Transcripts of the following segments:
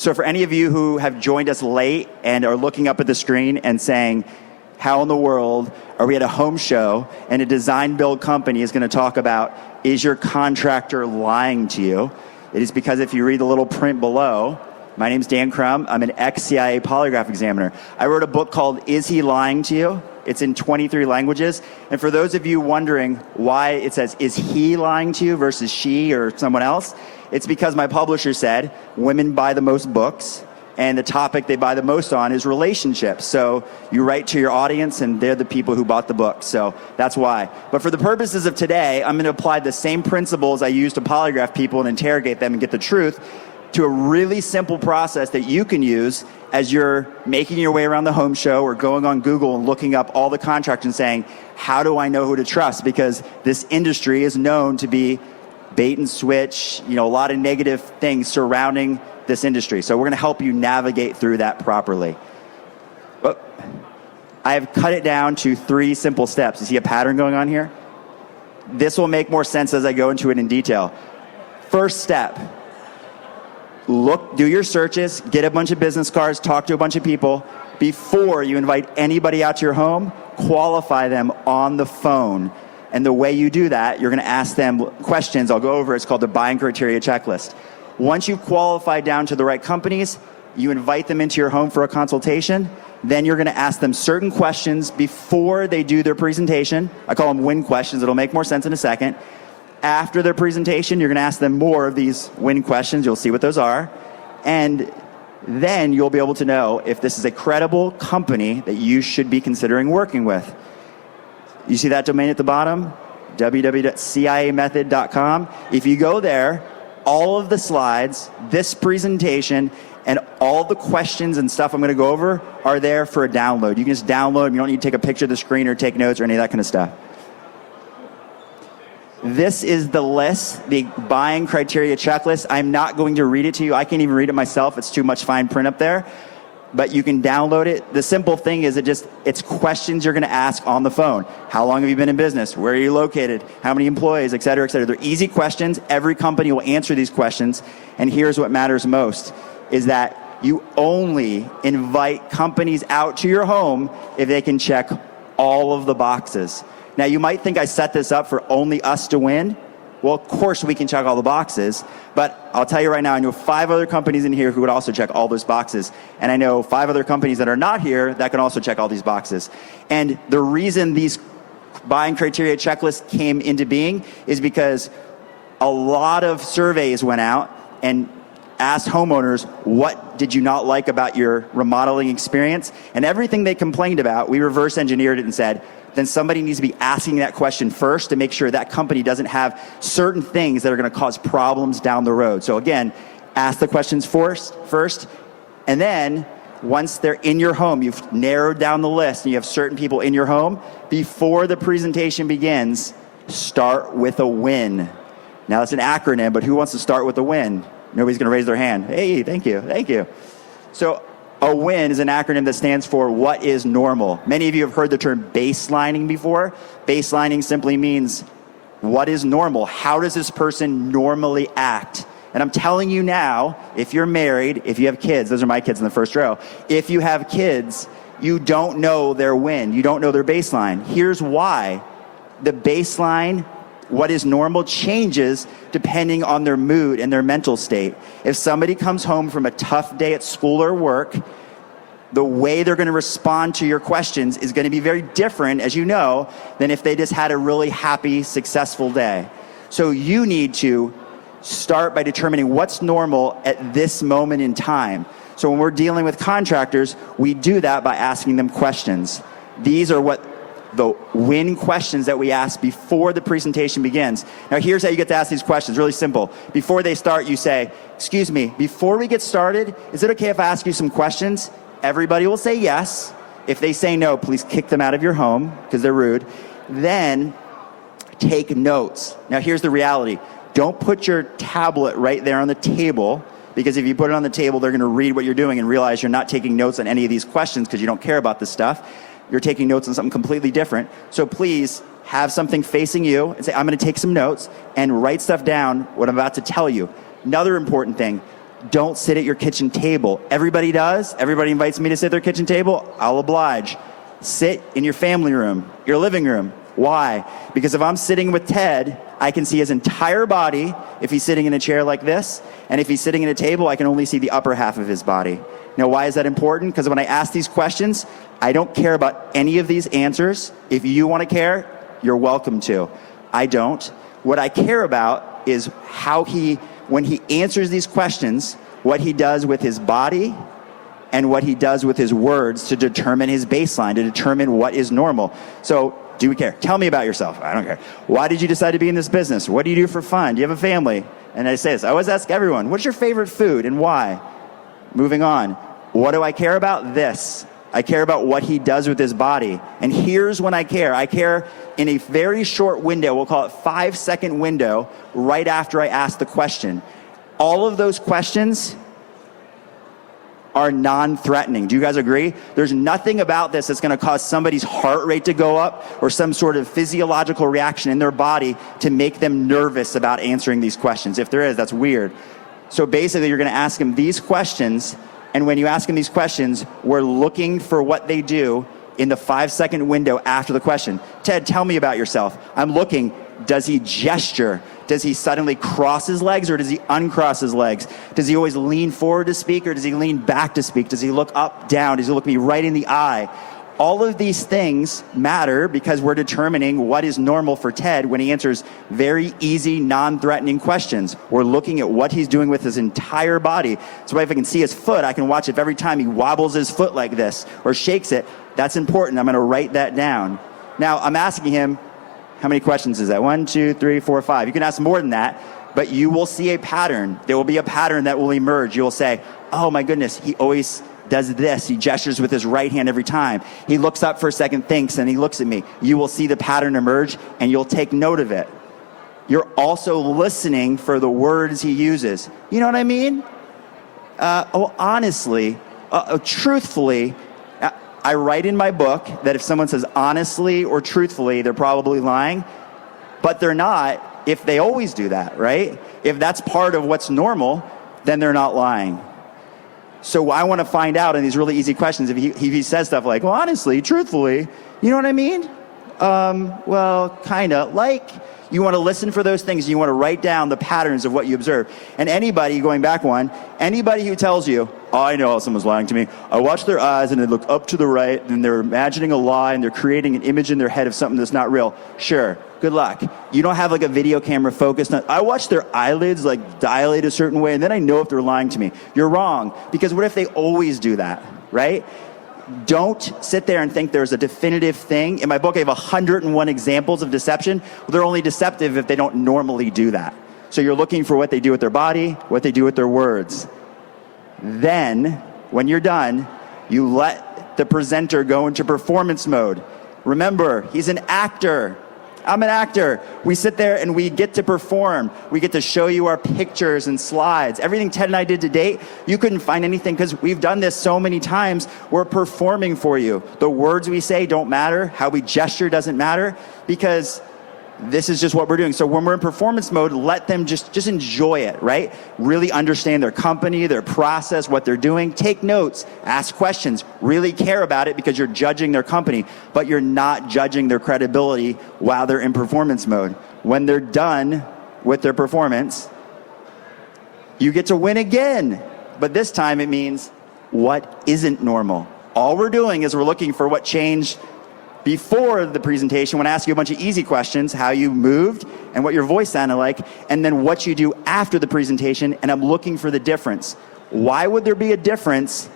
So for any of you who have joined us late and are looking up at the screen and saying, how in the world are we at a home show and a design build company is going to talk about, is your contractor lying to you? It is because if you read the little print below, my name's Dan Crum. I'm an ex-CIA polygraph examiner. I wrote a book called Is He Lying to You? It's in 23 languages. And for those of you wondering why it says, is he lying to you versus she or someone else? It's because my publisher said women buy the most books, and the topic they buy the most on is relationships. So you write to your audience, and they're the people who bought the book. So that's why. But for the purposes of today, I'm going to apply the same principles I use to polygraph people and interrogate them and get the truth to a really simple process that you can use as you're making your way around the home show or going on Google and looking up all the contractors and saying, how do I know who to trust? Because this industry is known to be bait and switch, a lot of negative things surrounding this industry. So we're going to help you navigate through that properly. But I've cut it down to 3 simple steps. You see a pattern going on here? This will make more sense as I go into it in detail. First step, do your searches, get a bunch of business cards, talk to a bunch of people. Before you invite anybody out to your home, qualify them on the phone. And the way you do that, you're going to ask them questions. I'll go over. It's called the buying criteria checklist. Once you've qualified down to the right companies, you invite them into your home for a consultation. Then you're going to ask them certain questions before they do their presentation. I call them win questions. It'll make more sense in a second. After their presentation, you're going to ask them more of these win questions. You'll see what those are. And then you'll be able to know if this is a credible company that you should be considering working with. You see that domain at the bottom? www.ciamethod.com. If you go there, all of the slides, this presentation, and all the questions and stuff I'm going to go over are there for a download. You can just download them. You don't need to take a picture of the screen or take notes or any of that kind of stuff. This is the list, the buying criteria checklist. I'm not going to read it to you. I can't even read it myself. It's too much fine print up there. But you can download it. The simple thing is it's questions you're going to ask on the phone. How long have you been in business? Where are you located? How many employees? Et cetera, et cetera. They're easy questions. Every company will answer these questions. And here's what matters most, is that you only invite companies out to your home if they can check all of the boxes. Now, you might think I set this up for only us to win. Well, of course we can check all the boxes, but I'll tell you right now, I know 5 other companies in here who would also check all those boxes. And I know 5 other companies that are not here that can also check all these boxes. And the reason these buying criteria checklists came into being is because a lot of surveys went out and asked homeowners, what did you not like about your remodeling experience? And everything they complained about, we reverse engineered it and said, then somebody needs to be asking that question first to make sure that company doesn't have certain things that are going to cause problems down the road. So again, ask the questions first, and then once they're in your home, you've narrowed down the list and you have certain people in your home, before the presentation begins, start with a win. Now that's an acronym, but who wants to start with a win? Nobody's going to raise their hand. Hey, thank you. So a WIN is an acronym that stands for what is normal. Many of you have heard the term baselining before. Baselining simply means what is normal. How does this person normally act? And I'm telling you now, if you're married, if you have kids, those are my kids in the first row. If you have kids, you don't know their WIN. You don't know their baseline. Here's why. The baseline, what is normal, changes depending on their mood and their mental state. If somebody comes home from a tough day at school or work, the way they're going to respond to your questions is going to be very different, as you know, than if they just had a really happy, successful day. So you need to start by determining what's normal at this moment in time. So when we're dealing with contractors, we do that by asking them questions. These are what the WIN questions that we ask before the presentation begins. Now here's how you get to ask these questions, really simple. Before they start, you say, excuse me, before we get started, is it okay if I ask you some questions? Everybody will say yes. If they say no, please kick them out of your home because they're rude. Then take notes. Now here's the reality. Don't put your tablet right there on the table, because if you put it on the table, they're going to read what you're doing and realize you're not taking notes on any of these questions because you don't care about this stuff. You're taking notes on something completely different. So please have something facing you and say, I'm going to take some notes and write stuff down, what I'm about to tell you. Another important thing, don't sit at your kitchen table. Everybody does. Everybody invites me to sit at their kitchen table. I'll oblige. Sit in your family room, your living room. Why? Because if I'm sitting with Ted, I can see his entire body if he's sitting in a chair like this. And if he's sitting at a table, I can only see the upper half of his body. Now, why is that important? Because when I ask these questions, I don't care about any of these answers. If you want to care, you're welcome to. I don't. What I care about is how when he answers these questions, what he does with his body and what he does with his words to determine his baseline, to determine what is normal. So, do we care? Tell me about yourself. I don't care. Why did you decide to be in this business? What do you do for fun? Do you have a family? And I say this. I always ask everyone, what's your favorite food and why? Moving on. What do I care about? This. I care about what he does with his body. And here's when I care. I care in a very short window. We'll call it 5-second window right after I ask the question. All of those questions are non-threatening. Do you guys agree? There's nothing about this that's going to cause somebody's heart rate to go up or some sort of physiological reaction in their body to make them nervous about answering these questions. If there is, that's weird. So basically, you're going to ask them these questions, and when you ask them these questions, we're looking for what they do in the 5-second window after the question. Ted, tell me about yourself. I'm looking. Does he gesture? Does he suddenly cross his legs or does he uncross his legs? Does he always lean forward to speak or does he lean back to speak? Does he look up, down? Does he look me right in the eye? All of these things matter because we're determining what is normal for Ted when he answers very easy, non-threatening questions. We're looking at what he's doing with his entire body. So if I can see his foot, I can watch if every time he wobbles his foot like this or shakes it. That's important. I'm going to write that down. Now, I'm asking him, how many questions is that? 1, 2, 3, 4, 5. You can ask more than that, but you will see a pattern. There will be a pattern that will emerge. You'll say, oh my goodness, he always does this. He gestures with his right hand every time. He looks up for a second, thinks, and he looks at me. You will see the pattern emerge, and you'll take note of it. You're also listening for the words he uses. You know what I mean? Honestly, truthfully, I write in my book that if someone says honestly or truthfully, they're probably lying, but they're not if they always do that, right? If that's part of what's normal, then they're not lying. So I want to find out in these really easy questions if he says stuff like, well, honestly, truthfully, you know what I mean? Well, kind of. Like, you want to listen for those things. You want to write down the patterns of what you observe. And anybody, going back one, anybody who tells you, oh, I know someone's lying to me. I watch their eyes and they look up to the right and they're imagining a lie and they're creating an image in their head of something that's not real. Sure, good luck. You don't have like a video camera focused on, I watch their eyelids like dilate a certain way and then I know if they're lying to me. You're wrong, because what if they always do that, right? Don't sit there and think there's a definitive thing. In my book, I have 101 examples of deception. Well, they're only deceptive if they don't normally do that. So you're looking for what they do with their body, what they do with their words. Then, when you're done, you let the presenter go into performance mode. Remember, he's an actor. I'm an actor. We sit there and we get to perform. We get to show you our pictures and slides. Everything Ted and I did to date, you couldn't find anything because we've done this so many times. We're performing for you. The words we say don't matter. How we gesture doesn't matter because this is just what we're doing. So when we're in performance mode, let them just enjoy it, right? Really understand their company, their process, what they're doing. Take notes, ask questions, really care about it because you're judging their company, but you're not judging their credibility while they're in performance mode. When they're done with their performance, you get to win again. But this time it means what isn't normal. All we're doing is we're looking for what changed before the presentation, when I ask you a bunch of easy questions, how you moved and what your voice sounded like, and then what you do after the presentation, and I'm looking for the difference. Why would there be a difference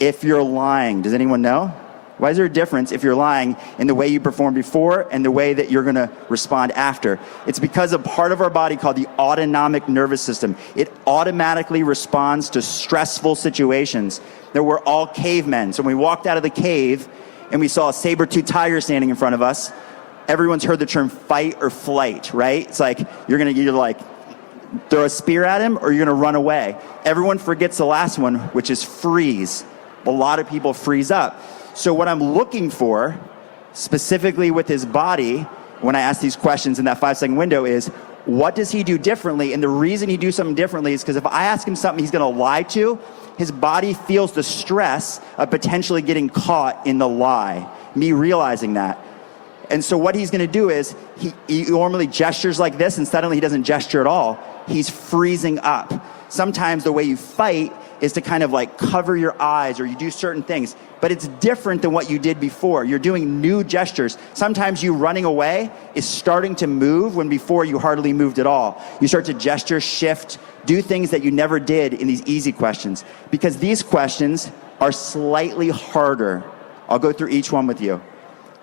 if you're lying? Does anyone know? Why is there a difference if you're lying in the way you performed before and the way that you're going to respond after? It's because of part of our body called the autonomic nervous system. It automatically responds to stressful situations. That we're all cavemen. So when we walked out of the cave, and we saw a saber-toothed tiger standing in front of us, everyone's heard the term fight or flight, right? It's like you're going to either like throw a spear at him or you're going to run away. Everyone forgets the last one, which is freeze. A lot of people freeze up. So what I'm looking for, specifically with his body, when I ask these questions in that 5-second window is, what does he do differently? And the reason he do something differently is because if I ask him something he's going to lie to, his body feels the stress of potentially getting caught in the lie, me realizing that. And so what he's going to do is he normally gestures like this, and suddenly he doesn't gesture at all. He's freezing up. Sometimes the way you fight is to kind of like cover your eyes, or you do certain things, but it's different than what you did before. You're doing new gestures. Sometimes you running away is starting to move when before you hardly moved at all. You start to gesture, shift, do things that you never did in these easy questions, because these questions are slightly harder. I'll go through each one with you.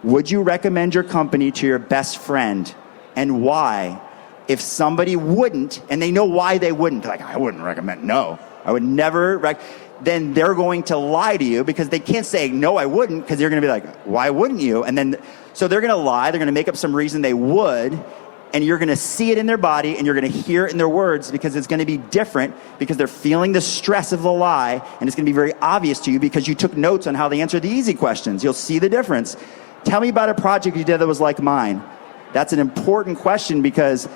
Would you recommend your company to your best friend, and why? If somebody wouldn't, and they know why they wouldn't, like, I wouldn't recommend, no, I would never, then they're going to lie to you, because they can't say, no, I wouldn't, because you're going to be like, why wouldn't you? And then, so they're going to lie, they're going to make up some reason they would, and you're going to see it in their body, and you're going to hear it in their words, because it's going to be different, because they're feeling the stress of the lie, and it's going to be very obvious to you because you took notes on how they answer the easy questions. You'll see the difference. Tell me about a project you did that was like mine. That's an important question, because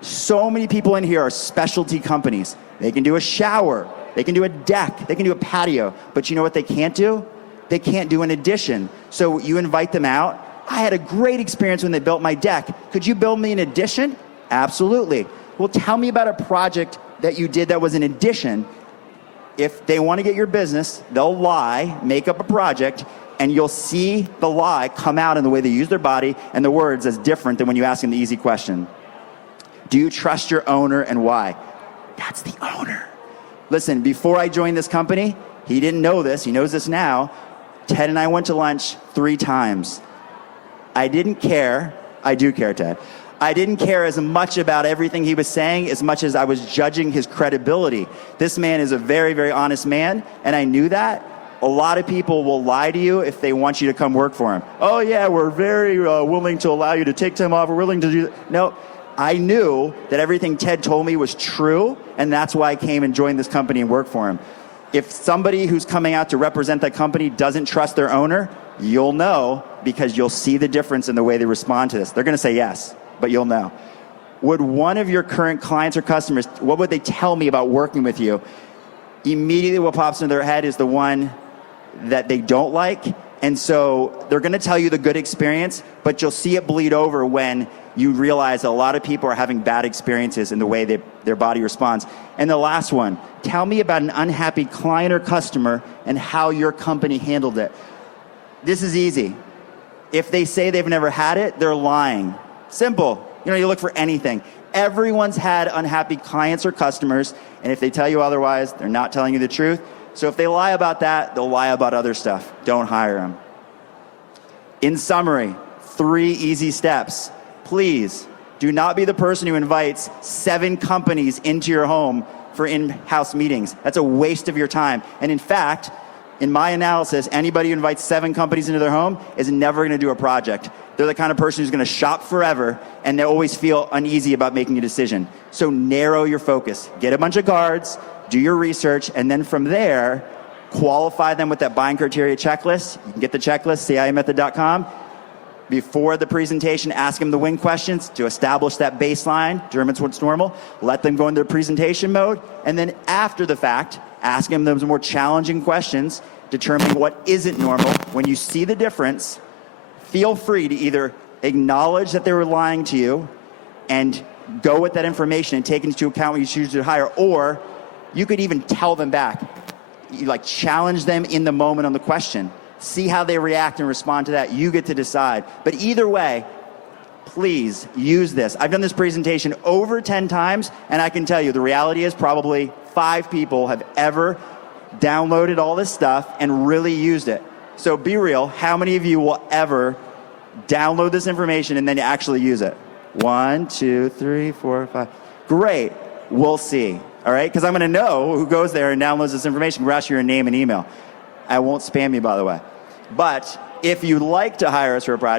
so many people in here are specialty companies. They can do a shower, they can do a deck, they can do a patio, but you know what they can't do? They can't do an addition. So you invite them out. I had a great experience when they built my deck. Could you build me an addition? Absolutely. Well, tell me about a project that you did that was an addition. If they want to get your business, they'll lie, make up a project, and you'll see the lie come out in the way they use their body and the words as different than when you ask them the easy question. Do you trust your owner, and why? That's the owner. Listen, before I joined this company, he didn't know this, he knows this now. Ted and I went to lunch 3 times. I didn't care. I do care, Ted. I didn't care as much about everything he was saying as much as I was judging his credibility. This man is a very, very honest man, and I knew that. A lot of people will lie to you if they want you to come work for him. Oh yeah, we're very willing to allow you to take time off. We're willing to do that. No, I knew that everything Ted told me was true, and that's why I came and joined this company and worked for him. If somebody who's coming out to represent that company doesn't trust their owner, you'll know, because you'll see the difference in the way they respond to this. They're going to say yes, but you'll know. Would one of your current clients or customers, what would they tell me about working with you? Immediately what pops into their head is the one that they don't like, and so they're going to tell you the good experience, but you'll see it bleed over when you realize a lot of people are having bad experiences in the way their body responds. And the last one, tell me about an unhappy client or customer and how your company handled it. This is easy. If they say they've never had it, they're lying. Simple. You know, you look for anything. Everyone's had unhappy clients or customers, and if they tell you otherwise, they're not telling you the truth. So if they lie about that, they'll lie about other stuff. Don't hire them. In summary, 3 easy steps. Please do not be the person who invites 7 companies into your home for in-house meetings. That's a waste of your time. And in fact, in my analysis, anybody who invites 7 companies into their home is never going to do a project. They're the kind of person who's going to shop forever, and they always feel uneasy about making a decision. So narrow your focus. Get a bunch of guards, do your research, and then from there, qualify them with that buying criteria checklist. You can get the checklist, ciamethod.com. Before the presentation, ask them the win questions to establish that baseline, determine what's normal. Let them go into presentation mode. And then after the fact, ask them those more challenging questions, determine what isn't normal. When you see the difference, feel free to either acknowledge that they were lying to you and go with that information and take into account when you choose to hire, or you could even tell them back. You challenge them in the moment on the question. See how they react and respond to that. You get to decide. But either way, please use this. I've done this presentation over 10 times, and I can tell you the reality is probably 5 people have ever downloaded all this stuff and really used it. So be real. How many of you will ever download this information and then actually use it? 1, 2, 3, 4, 5. Great. We'll see. All right? Because I'm going to know who goes there and downloads this information. We'll ask you your name and email. I won't spam you, by the way. But if you'd like to hire us for a project,